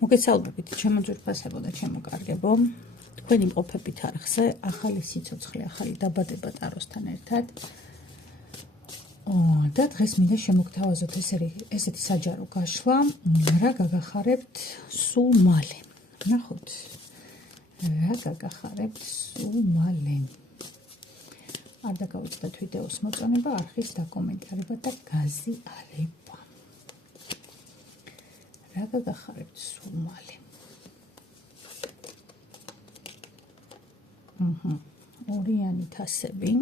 მოგესალმებით, ჩემო ძვირფასებო და ჩემო კარგებო. თქვენი მყოფებით არხზე ახალი სიცოცხლე, ახალი დაბადება ტაროსთან ერთად. და დღეს მინდა შემოგთავაზოთ ესეთი საჯარო გაშლა, რა გაგახარებთ სულ მალე. ნახოთ, რა გაგახარებთ სულ მალე. არ დაგავიწყდეთ ვიდეოს მოწონება, არხის დაკომენტარება და გაზიარება. რა გაგახარებთ სულ მალე. ორიანი თასები,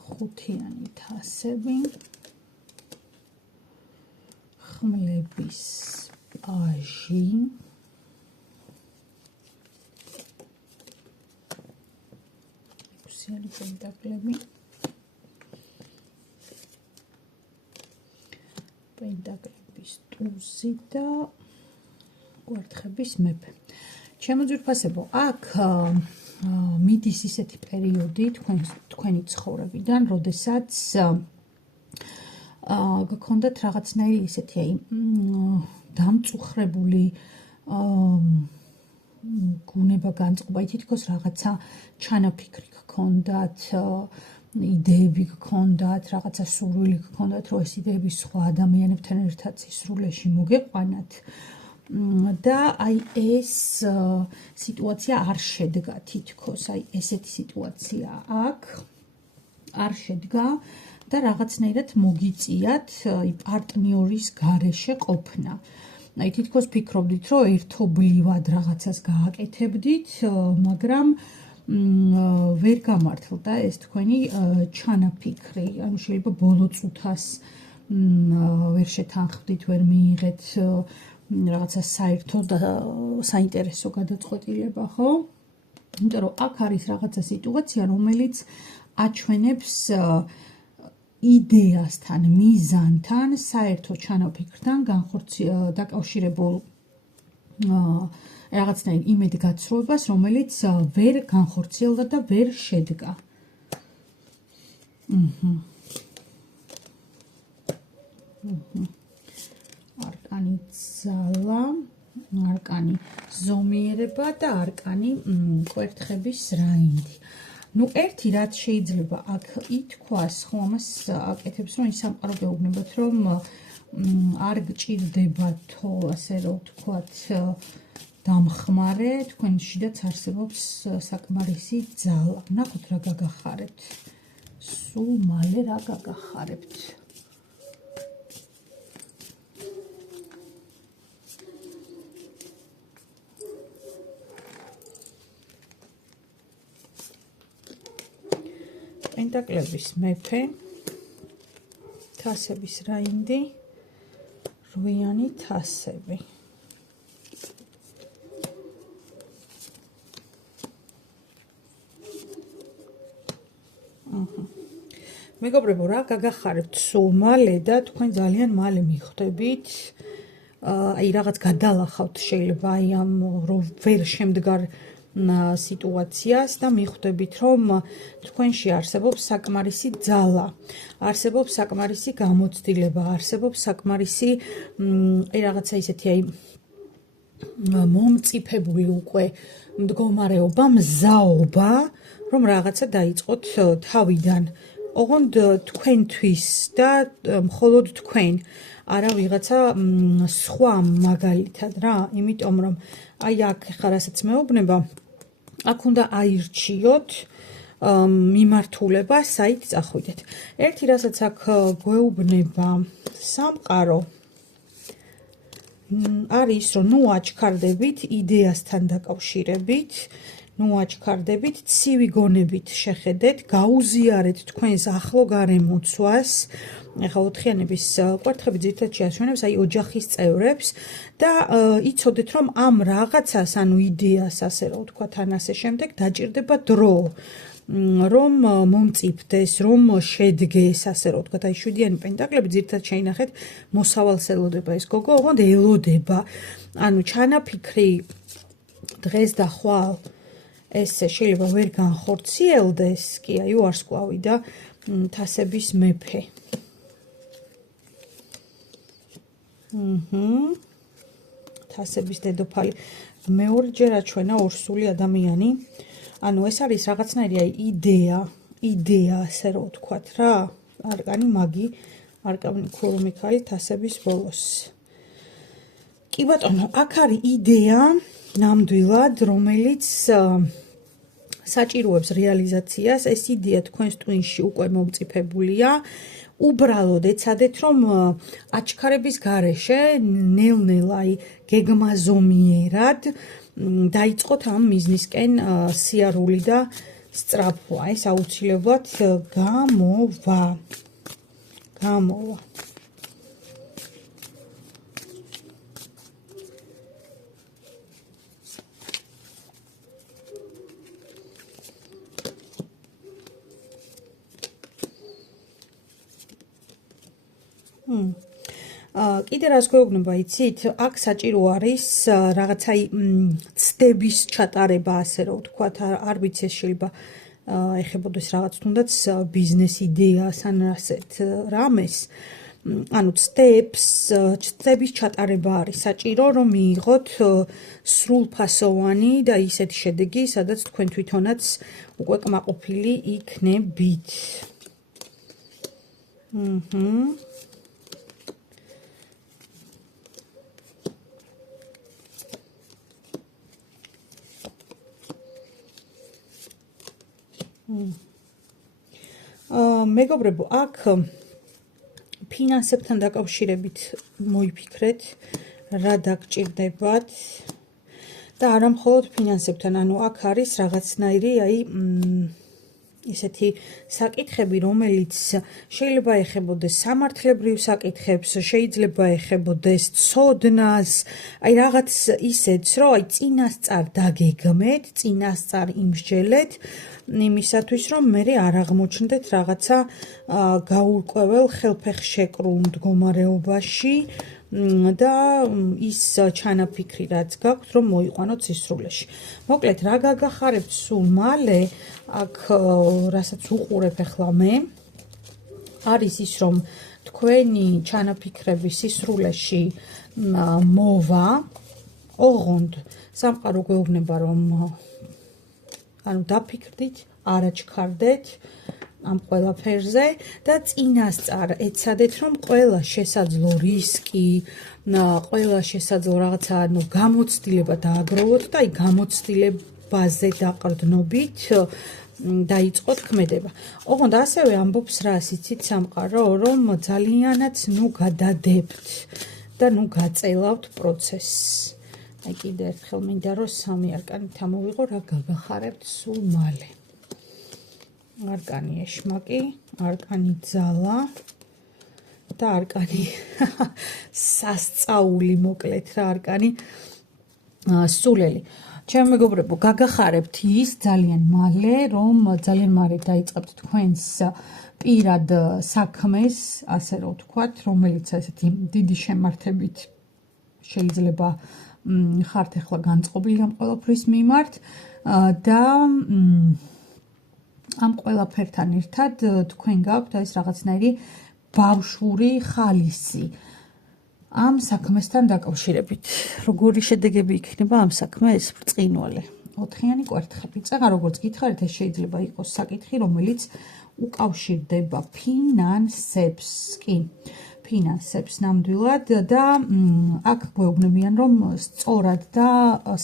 ხუთიანი თასები, ხმლების პაჟი, ექვსიანი პენტაკლები, პენტაკლების ტუზი და კვერთხების მეფე. ჩემო ძვირფასებო, აქ მიდის ისეთი პერიოდი თქვენი ცხოვრებიდან, როდესაც გქონდათ რაღაცნაირი ისეთი დამწუხრებული გუნება განწყობა, თითქოს რაღაცა ჩანაფიქრი გქონდათ, იდეები გქონდათ, რაღაცა სურვილი გქონდათ, რომ ეს იდეები სხვა ადამიანებთან ერთად სისრულეში მოგეყვანათ. და აი ეს სიტუაცია არ შედგა თითქოს, აი ესეთი სიტუაცია აქ არ შედგა და რაღაცნაირად მოგიწიათ პარტნიორის გარეშე ყოფნა. აი თითქოს ფიქრობდით, რომ ერთობლივად რაღაცას გააკეთებდით, მაგრამ ვერ გამართლდა ეს თქვენი ჩანაფიქრი. ანუ შეიძლება ბოლო წუთას ვერ შეთანხმდით, ვერ მიიღეთ რაღაცა საერთო და საინტერესო გადაწყვეტილება, ხო? იმიტომ რომ აქ არის რაღაცა სიტუაცია, რომელიც აჩვენებს იდეასთან, მიზანთან, საერთო ჩანაფიქრთან დაკავშირებულ რაღაცნაირ იმედგაცრუებას, რომელიც ვერ განხორციელდა და ვერ შედგა. არკანი ძალა, არკანი ზომიერება და არკანი კვერთხების რაინდი. ნუ ერთი რაც შეიძლება აქ ითქვას, ხო ამას აკეთებს, რომ ის სამყარო გეუბნებათ, რომ არ გჭირდებათო, ასე რომ ვთქვათ, დამხმარე, თქვენ შიდაც არსებობს საკმარისი ძალა. ნახოთ რა გაგახარებთ. სულ მალე რა გაგახარებთ. პენტაკლების მეფე, თასების რაინდი, რვიანი თასები. მეგობრებო, რა გაგახარებთ სულ მალე და თქვენ ძალიან მალე მიხვდებით, აი რაღაც გადალახავთ შეიძლება აი ამ რომ ვერ შემდგარ სიტუაციას და მიხვდებით, რომ თქვენში არსებობს საკმარისი ძალა, არსებობს საკმარისი გამოცდილება, არსებობს საკმარისი რაღაცა ისეთი აი მომწიფებული უკვე მდგომარეობა, მზაობა, რომ რაღაცა დაიწყოთ თავიდან. ოღონდ თქვენთვის და მხოლოდ თქვენ, არა ვიღაცა სხვა მაგალითად რა, იმიტომ რომ აი აქ ხა რასაც მეუბნება, აქ უნდა აირჩიოთ მიმართულება, საით წახვიდეთ. ერთი რასაც აქ გვეუბნება სამყარო არის, რომ ნუ აჩქარდებით იდეასთან დაკავშირებით, ნუ აჩქარდებით, ცივი გონებით შეხედეთ, გაუზიარეთ თქვენს ახლო გარემოცვას. ახლა ოთხიანების კვერთხები ძირითადად შეასვენებს აი ოჯახის წევრებს და იცოდეთ, რომ ამ რაღაცას, ანუ იდეას, ასე რომ ვთქვათ, ან ასე შემდეგ დაჭირდება დრო, რომ მომწიფდეს, რომ შედგეს, ასე რომ ვთქვათ, აი შვიდიანი პენტაკლები ძირითადად შეინახეთ, მოსავალს ელოდება ეს გოგო, ოღონდ ელოდება. ანუ ჩანაფიქრი დღეს და ხვალ ეს შეიძლება ვერ განხორციელდეს, კი აი ვარსკვლავი და თასების მეფე. თასების დედოფალი. მეორეჯერ აჩვენა ორსული ადამიანი. ანუ ეს არის რაღაცნაირი იდეა, ასე რომ ვთქვათ რა. არკანი მაგი, არკანი ქურუმიქალი თასების ბოლოს. კი ბატონო, აქ არის იდეა ნამდვილად, რომელიც საჭიროებს რეალიზაციას. ეს იდეა თქვენს ტვინში უკვე მომწიფებულია. უბრალოდ ეცადეთ, რომ აჩქარების გარეშე ნელ-ნელა გეგმაზომიერად დაიწყოთ ამ მიზნისკენ სიარული და სწრაფვა. ეს აუცილებლად გამოვა. კიდე რას გვეუბნება იცით? აქ საჭირო არის რაღაცა ცდების ჩატარება, ასე რომ ვთქვათ, არ ვიცი ეს შეიძლება ეხებოდეს რაღაც თუნდაც ბიზნეს იდეას ან ასეთ რამეს. ანუ ცდების ჩატარება არის საჭირო, რომ მიიღოთ სრულფასოვანი და ისეთი შედეგი, სადაც თქვენ თვითონაც უკვე კმაყოფილი იქნებით. მეგობრებო, აქ ფინანსებთან დაკავშირებით მოიფიქრეთ, რა დაგჭირდებათ და არა მხოლოდ ფინანსებთან, ანუ აქ არის რაღაცნაირი ისეთი საკითხები, რომელიც შეიძლება ეხებოდეს სამართლებრივ საკითხებს, შეიძლება ეხებოდეს ცოდნას, რაღაც ისეთს, რომ წინასწარ დაგეგმეთ, წინასწარ იმსჯელეთ, იმისათვის, რომ მე არ აღმოჩნდეთ რაღაცა გაურკვეველ ხელფეხშეკრულ მდგომარეობაში და ის ჩანაფიქრი, რაც გაქვთ, რომ მოიყვანოთ სისრულეში. მოკლედ, რა გაგახარებთ სულ მალე, აქ რასაც უყურებ ახლა მე, არის ის, რომ თქვენი ჩანაფიქრები სისრულეში მოვა, ოღონდ სამყარო გვეუბნება, რომ ანუ დაფიქრდით, არ აჩქარდეთ ამ ყველაფერზე და წინასწარ ეცადეთ, რომ ყველა შესაძლო რისკი, ყველა შესაძლო რაღაცა, გამოცდილება დააგროვოთ და აი გამოცდილებაზე დაყრდნობით დაიწყოთ ქმედება. ოღონდ ასევე ამბობს რას იცით სამყარო, რომ ძალიანაც გადადებთ და გაწელავთ პროცესს. აი კიდე ერთხელ მინდა რომ 3 არკანით ამოვიღო, რა გაგახარებთ სულ მალე. არკანი ეშმაკი, არკანი ძალა და არკანი სასწაული, მოკლედ რა, არკანი სულელი. ჩემო მეგობრებო, გაგახარებთ ის ძალიან მალე, რომ ძალიან მალე დაიწყებთ თქვენს პირად საქმეს, ასე რომ ვთქვათ, რომელიც ესეთი დიდი შემართებით შეიძლება ხართ ახლა განწყობილი ამ ყველაფრის მიმართ და ამ ყველაფერთან ერთად თქვენ გაქვთ ეს რაღაცნაირი ბავშვური ხალისი ამ საქმესთან დაკავშირებით. როგორი შედეგები იქნება ამ საქმეს? ბრწყინვალე. 4-იანი კვერთხები. წეგა როგორც გითხარით, ეს შეიძლება იყოს საკითხი, რომელიც უკავშირდება ფინანსებს, კი. ფინანსებს ნამდვილად და აქ გვეუბნებიან, რომ სწორად და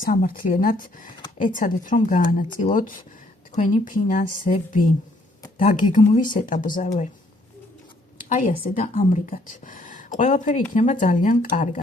სამართლიანად ეცადეთ, რომ გაანაწილოთ თქვენი ფინანსები დაგეგმვის ეტაპზევე. აი ასე და ამრიგად. ყველაფერი იქნება ძალიან კარგად.